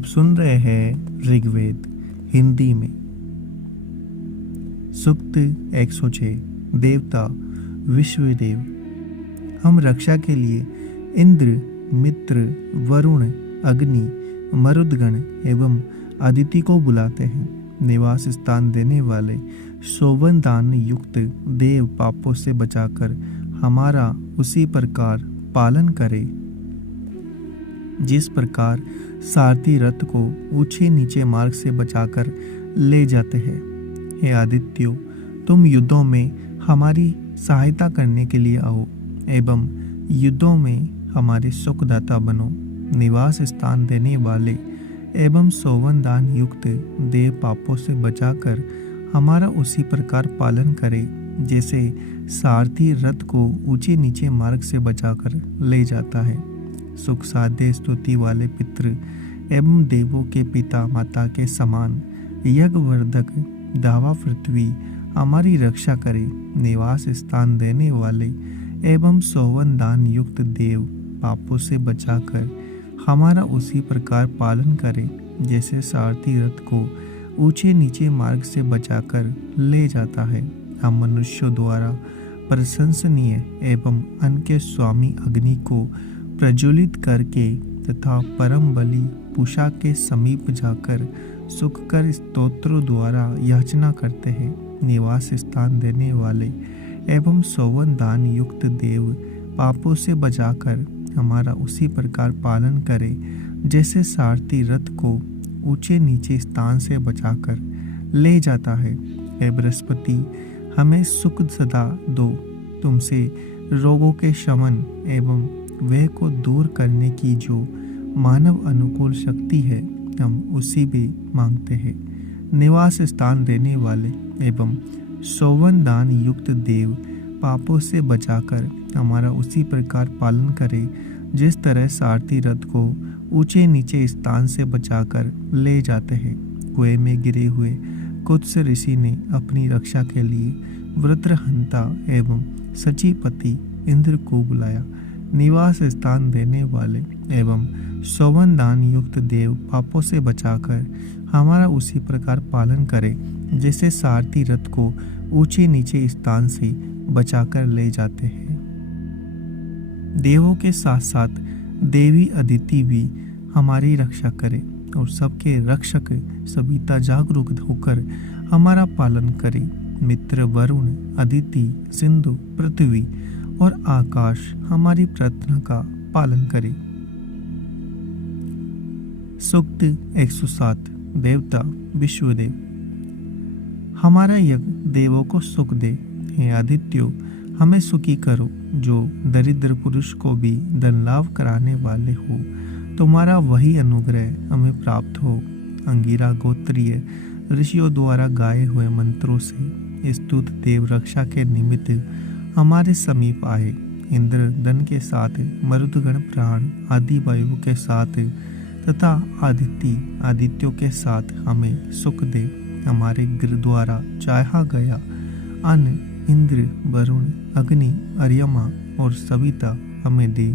आप सुन रहे हैं ऋग्वेद हिंदी में। सूक्त 106 देवता विश्वदेव। हम रक्षा के लिए इंद्र, मित्र, वरुण, अग्नि, मरुदगण एवं अदिति को बुलाते हैं। निवास स्थान देने वाले सोवन दान युक्त देव पापों से बचाकर हमारा उसी प्रकार पालन करे जिस प्रकार सारथी रथ को ऊंचे नीचे मार्ग से बचाकर ले जाते हैं। हे आदित्यो, तुम युद्धों में हमारी सहायता करने के लिए आओ एवं युद्धों में हमारे सुखदाता बनो। निवास स्थान देने वाले एवं सोवन दान युक्त देव पापों से बचाकर हमारा उसी प्रकार पालन करे जैसे सारथी रथ को ऊंचे नीचे मार्ग से बचाकर ले जाता है। सुख साध्य स्तुति वाले पितृ एवं देवों के पिता माता के समान यज्ञवर्धक दावा पृथ्वी हमारी रक्षा करे। निवास स्थान देने वाले एवं सोवन दान युक्त देव पापों से बचाकर हमारा उसी प्रकार पालन करे जैसे सारथी रथ को ऊंचे नीचे मार्ग से बचाकर ले जाता है। हम मनुष्यों द्वारा प्रशंसनीय एवं अन्न के स्वामी अग्नि को प्रज्वलित करके तथा परम बलि पूषा के समीप जाकर सुख कर स्तोत्रों द्वारा याचना करते हैं। निवास स्थान देने वाले एवं सोवन दान युक्त देव पापों से बचाकर हमारा उसी प्रकार पालन करे जैसे सारथी रथ को ऊंचे नीचे स्थान से बचाकर ले जाता है। हे बृहस्पति, हमें सुख सदा दो। तुमसे रोगों के शमन एवं वह को दूर करने की जो मानव अनुकूल शक्ति है, हम उसी भी मांगते हैं। निवास स्थान देने वाले एवं सोवन दान युक्त देव पापों से बचाकर हमारा उसी प्रकार पालन करे जिस तरह सारथी रथ को ऊंचे नीचे स्थान से बचाकर ले जाते हैं। कुएं में गिरे हुए कुत्स ऋषि ने अपनी रक्षा के लिए वृत्रहंता एवं सचीपति इंद्र को बुलाया। निवास स्थान देने वाले एवं सोवन दान युक्त देव पापों से बचाकर हमारा उसी प्रकार पालन करे जैसे सारथी रथ को ऊंचे नीचे स्थान से बचाकर ले जाते हैं। देवों के साथ साथ देवी अदिति भी हमारी रक्षा करे और सबके रक्षक सविता जागरूक होकर हमारा पालन करे। मित्र, वरुण, अदिति, सिंधु, पृथ्वी और आकाश हमारी प्रार्थना का पालन करे। सूक्त 107 देवता विश्वदेव। हमारा यज्ञ देवों को सुख दे। हे आदित्यो, हमें सुखी करो जो दरिद्र पुरुष को भी धन लाभ कराने वाले हो। तुम्हारा वही अनुग्रह हमें प्राप्त हो। अंगिरा गोत्रीय ऋषियों द्वारा गाए हुए मंत्रों से स्तुत देव रक्षा के निमित्त हमारे समीप आए। इंद्र धन के साथ, मरुदगण प्राण आदि वायु के साथ तथा आदित्यों के साथ हमें सुख दे। हमारे गृह द्वारा चाहा गया अन्न इंद्र, वरुण, अग्नि, अर्यमा और सविता हमें दे।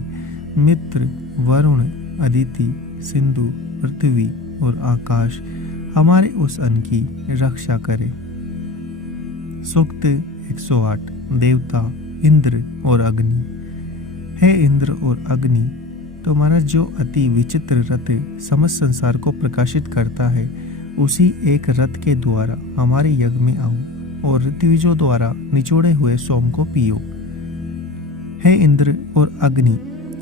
मित्र, वरुण, अदिति, सिंधु, पृथ्वी और आकाश हमारे उस अन्न की रक्षा करे। सूक्त 108 देवता इंद्र और अग्नि। हे इंद्र और अग्नि, तुम्हारा जो अति विचित्र रथ समस्त संसार को प्रकाशित करता है, उसी एक रथ के द्वारा हमारे यज्ञ में आओ और ऋत्विजों द्वारा निचोड़े हुए सोम को पियो। हे इंद्र और अग्नि,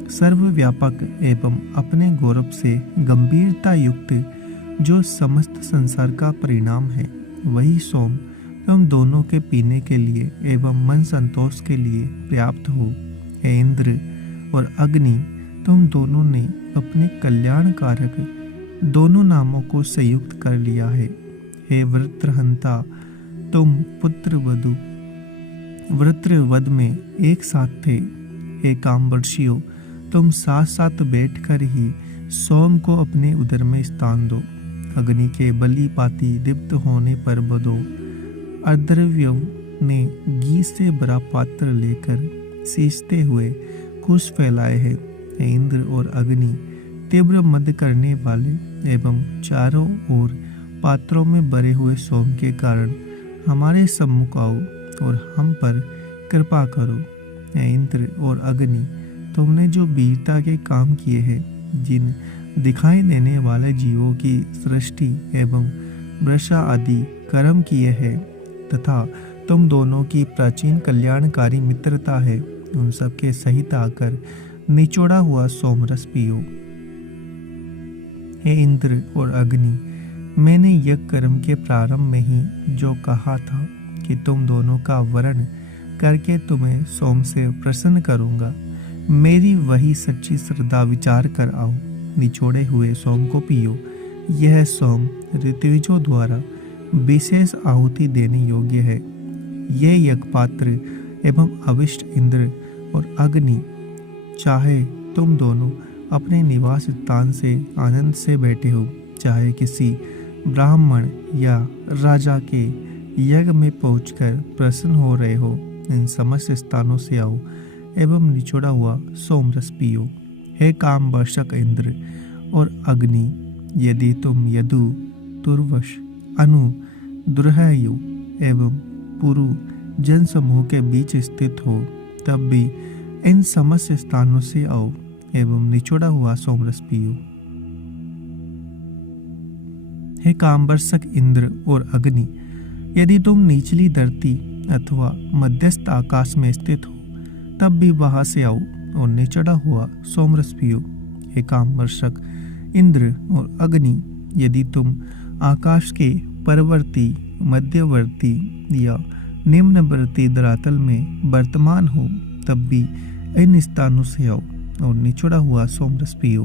सर्वव्यापक एवं अपने गौरव से गंभीरता युक्त जो समस्त संसार का परिणाम है, वही सोम तुम दोनों के पीने के लिए एवं मन संतोष के लिए पर्याप्त हो। हे इंद्र और अग्नि, तुम दोनों ने अपने कल्याणकारक दोनों नामों को संयुक्त कर लिया है। हे वृत्रहंता, तुम वृत्रवध में एक साथ थे। हे कामवर्षियों, तुम साथ साथ बैठकर ही सोम को अपने उदर में स्थान दो। अग्नि के बलि पाती दीप्त होने पर बदो अर्द्रव्यव ने घी से भरा पात्र लेकर सींचते हुए कुश फैलाए हैं। हे इंद्र और अग्नि, तीव्र मद करने वाले एवं चारों ओर पात्रों में भरे हुए सोम के कारण हमारे सम्मुख आओ और हम पर कृपा करो। हे इंद्र और अग्नि, तुमने जो वीरता के काम किए हैं, जिन दिखाई देने वाले जीवों की सृष्टि एवं वर्षा आदि कर्म किए हैं, तथा तुम दोनों की प्राचीन कल्याणकारी मित्रता है, उन सब के सहित आकर निचोड़ा हुआ सोमरस पियो। हे इंद्र और अग्नि, मैंने यज्ञ कर्म के प्रारंभ में ही जो कहा था कि तुम दोनों का वरण करके तुम्हें सोम से प्रसन्न करूंगा, मेरी वही सच्ची श्रद्धा विचार कर आओ। निचोड़े हुए सोम को पियो। यह सोम ऋत्विजों द्वारा विशेष आहुति देने योग्य है। ये यज्ञ पात्र एवं अविष्ट इंद्र और अग्नि, चाहे तुम दोनों अपने निवास स्थान से आनंद से बैठे हो, चाहे किसी ब्राह्मण या राजा के यज्ञ में पहुंचकर प्रसन्न हो रहे हो, इन समस्त स्थानों से आओ एवं निचोड़ा हुआ सोमरस पियो। हे काम वर्षक इंद्र और अग्नि, यदि तुम यदु, तुर्वश, अनु, दुर्हयु एवं पुरु जन समूह के बीच स्थित हो, तब भी इन समस्त स्थानों से आओ एवं निचोड़ा हुआ सोमरस पियो। हे कामवर्षक इंद्र और अग्नि, यदि तुम निचली धरती अथवा मध्यस्थ आकाश में स्थित हो, तब भी वहां से आओ और निचोड़ा हुआ सोमरस पियो। हे कामवर्षक इंद्र और अग्नि, यदि तुम आकाश के परवर्ती, मध्यवर्ती या निम्नवर्ती धरातल में वर्तमान हो, तब भी इन स्थानों से आओ और निचोड़ा हुआ सोमरस पियो।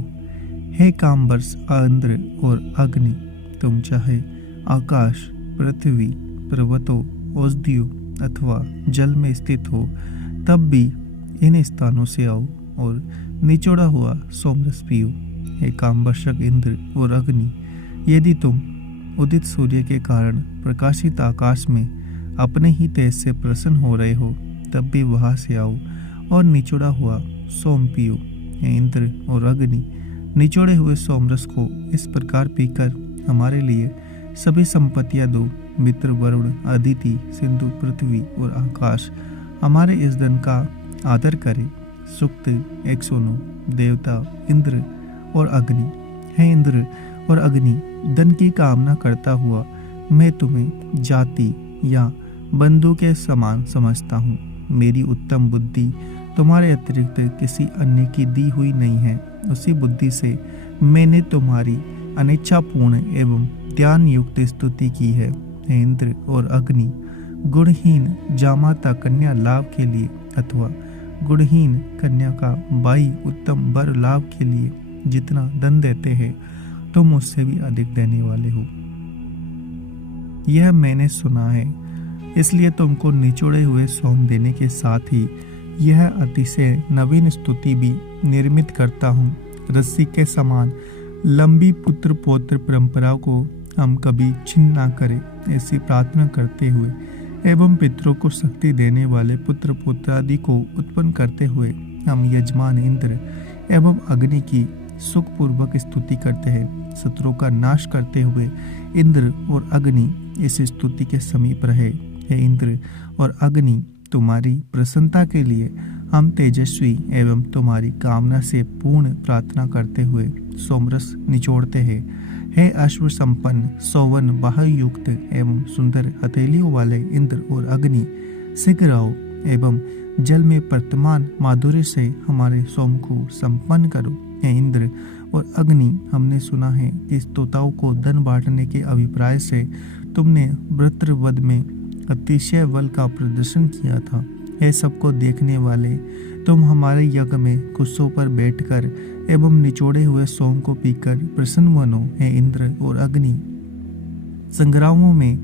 हे कामवर्ष इंद्र और अग्नि, तुम चाहे आकाश, पृथ्वी, पर्वतों, औषधियों अथवा जल में स्थित हो, तब भी इन स्थानों से आओ और निचोड़ा हुआ सोमरस पियो। हे कामवर्षक इंद्र और अग्नि, यदि तुम उदित सूर्य के कारण प्रकाशित आकाश में अपने ही तेज से प्रसन्न हो रहे हो, तब भी वहां से आओ और निचोड़ा हुआ सोम पियो। हे इंद्र और अग्नि, निचोड़े हुए सोमरस को इस प्रकार पीकर हमारे लिए सभी संपत्तियां दो। मित्र वरुण, अदिति, सिंधु, पृथ्वी और आकाश हमारे इस धन का आदर करे। सूक्त 109। देवता इंद्र और अग्नि। हे इंद्र और अग्नि, धन की कामना करता हुआ मैं तुम्हें जाति या बंधु के समान समझता हूँ। मेरी उत्तम बुद्धि तुम्हारे अतिरिक्त किसी अन्य की दी हुई नहीं है। उसी बुद्धि से मैंने तुम्हारी अनिच्छापूर्ण एवं ध्यान युक्त स्तुति की है। हे इंद्र और अग्नि, गुणहीन जामाता कन्या लाभ के लिए अथवा गुणहीन कन्या का भाई उत्तम वर लाभ के लिए जितना धन देते हैं, तुम उससे भी अधिक देने वाले हो। यह मैंने सुना है, इसलिए तुमको निचोड़े हुए सोम देने के साथ ही यह अतिशय नवीन स्तुति भी निर्मित करता हूँ। रस्सी के समान लंबी पुत्र पौत्र परंपरा को हम कभी छिन्न ना करें, ऐसी प्रार्थना करते हुए एवं पितरों को शक्ति देने वाले पुत्र पुत्र आदि को उत्पन्न करते हुए हम यजमान इंद्र एवं अग्नि की सुखपूर्वक स्तुति करते हैं। शत्रुओं का नाश करते हुए इंद्र और अग्नि इस स्तुति के समीप रहे। हे इंद्र और अग्नि, तुम्हारी प्रसन्नता के लिए हम तेजस्वी एवं तुम्हारी कामना से पूर्ण प्रार्थना करते हुए सोमरस निचोड़ते हैं। हे अश्व संपन्न, सौवन बाहुयुक्त एवं सुंदर हथेलियों वाले इंद्र और अग्नि, शीघ्र आओ एवं जल में वर्तमान माधुर्य से हमारे सोम को संपन्न करो। हे इंद्र और अग्नि, हमने सुना है कि स्तोताओं को धन बांटने के अभिप्राय से तुमने वृत्रवध में अतिशय बल का प्रदर्शन किया था। यह सबको देखने वाले, तुम हमारे यज्ञ में कुर्सियों पर बैठकर एवं निचोड़े हुए सोम को पीकर प्रसन्न बनो। हे इंद्र और अग्नि, संग्रामों में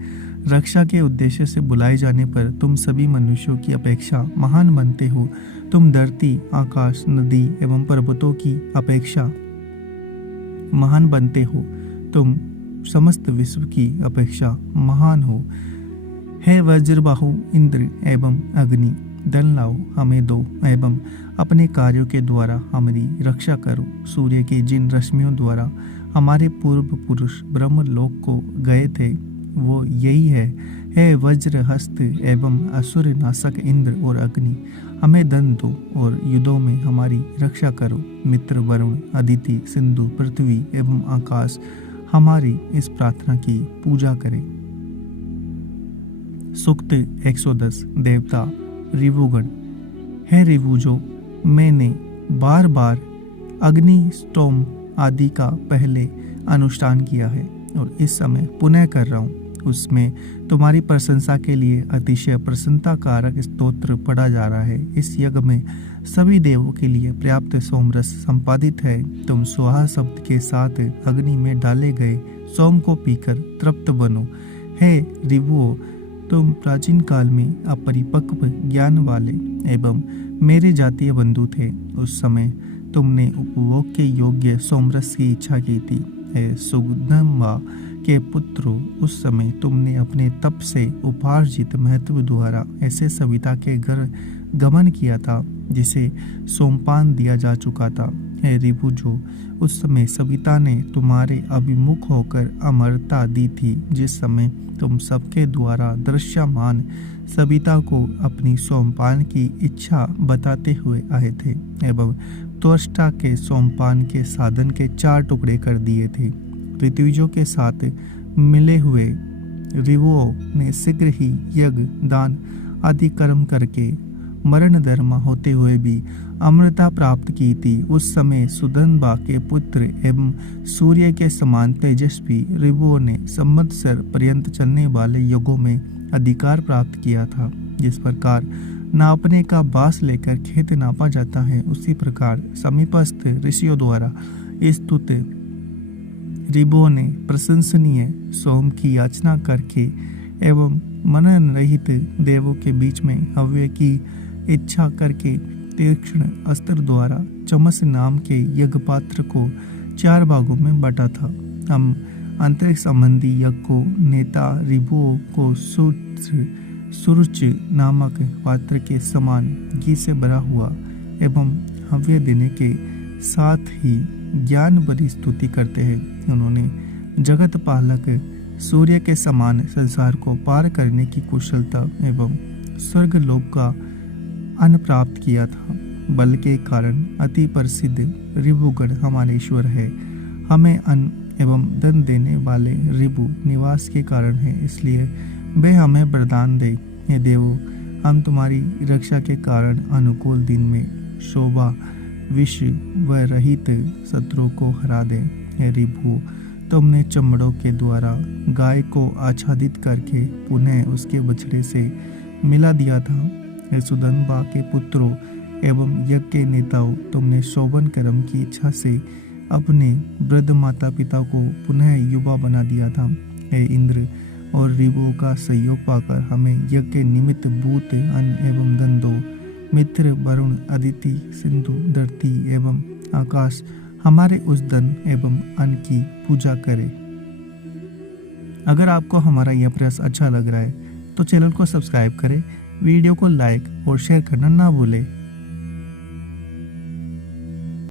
रक्षा के उद्देश्य से बुलाए जाने पर तुम सभी मनुष्यों की अपेक्षा महान बनते हो। तुम धरती, आकाश, नदी एवं पर्वतों की अपेक्षा महान बनते हो। तुम समस्त विश्व की अपेक्षा महान हो। हे वज्रबाहु इंद्र एवं अग्नि, धन लाओ हमें दो एवं अपने कार्यों के द्वारा हमारी रक्षा करो। सूर्य की जिन रश्मियों द्वारा हमारे पूर्व पुरुष ब्रह्मलोक को गए थे वो यही है। हे वज्र हस्त एवं असुर नाशक इंद्र और अग्नि, हमें धन दो और युद्धों में हमारी रक्षा करो। मित्र वरुण, अदिति, सिंधु, पृथ्वी एवं आकाश हमारी इस प्रार्थना की पूजा करें। सूक्त 110। देवता रिवुगण, हे रिवुजो, मैंने बार बार अग्नि स्टोम आदि का पहले अनुष्ठान किया है और इस समय पुनः कर रहा हूँ। उसमें तुम्हारी प्रशंसा के लिए अतिशय प्रसन्नता कारक स्तोत्र पढ़ा जा रहा है। इस यज्ञ में सभी देवों के लिए पर्याप्त सोमरस संपादित है। तुम स्वाहा शब्द के साथ अग्नि में डाले गए सोम को पीकर तृप्त बनो। हे रिवुओ, तुम प्राचीन काल में अपरिपक्व ज्ञान वाले एवं मेरे जातीय बंधु थे। उस समय तुमने उपभोग के योग्य सोमरस की इच्छा की थी। हे सुगंधमा के पुत्रों, उस समय तुमने अपने तप से उपार्जित महत्व द्वारा ऐसे सविता के घर गमन किया था जिसे सोमपान दिया जा चुका था। हे रिभुजो, उस समय सविता ने तुम्हारे अभिमुख होकर अमरता दी थी। जिस समय तुम सबके द्वारा दृश्यमान सविता को अपनी सोमपान की इच्छा बताते हुए आए थे एवं त्वष्टा के सोमपान के साधन के 4 टुकड़े कर दिए थे। ऋतुजों के साथ मिले हुए रिवुओं ने शीघ्र ही यज्ञ, दान आदि कर्म करके मरण धर्मा होते हुए भी अमृता प्राप्त की थी। उस समय सुदनबा के पुत्र एवं सूर्य के समान तेजस्वी रिवुओं ने संवत्सर पर्यंत चलने वाले युगों में अधिकार प्राप्त किया था। जिस प्रकार नापने का बांस लेकर खेत नापा जाता है, उसी प्रकार समीपस्थ ऋषियों द्वारा स्तुत रिवुओं ने प्रशंसनीय सोम की याचना करके एवं मनन रहित देवों के बीच में हव्य की इच्छा करके तीक्ष्ण अस्त्र द्वारा चमस नाम के यज्ञ पात्र को 4 भागों में बांटा था। हम अंतरिक्ष संबंधी यज्ञ को नेता रिवुओं को सुरुच नामक पात्र के समान घी से भरा हुआ एवं हव्य देने के साथ ही ज्ञान भरी स्तुति करते हैं। उन्होंने जगत पालक सूर्य के समान संसार को पार करने की कुशलता एवं स्वर्ग लोक का अन्न प्राप्त किया था। बल के कारण अति प्रसिद्ध रिवुगण हमारे ईश्वर है। हमें अन्न एवं धन देने वाले रिवु निवास के कारण है, इसलिए वे हमें वरदान दे। हे देवो, हम तुम्हारी रक्षा के कारण अनुकूल दिन में शोभा विष व रहित शत्रुओं को हरा दे। हे रिभु, तुमने चमड़ों के द्वारा गाय को आच्छादित करके पुनः उसके बछड़े से मिला दिया था। हे सुदनबा के पुत्रों एवं यज्ञ के नेताओं, तुमने शोभन कर्म की इच्छा से अपने वृद्ध माता पिता को पुनः युवा बना दिया था। हे इंद्र और रिवुओं का सहयोग पाकर हमें यज्ञ के निमित्त भूत अन्न एवं धन दो। मित्र वरुण, अदिति, सिंधु, धरती एवं आकाश हमारे उस धन एवं अन्न की पूजा करें। अगर आपको हमारा यह प्रयास अच्छा लग रहा है तो चैनल को सब्सक्राइब करें, वीडियो को लाइक और शेयर करना ना भूलें।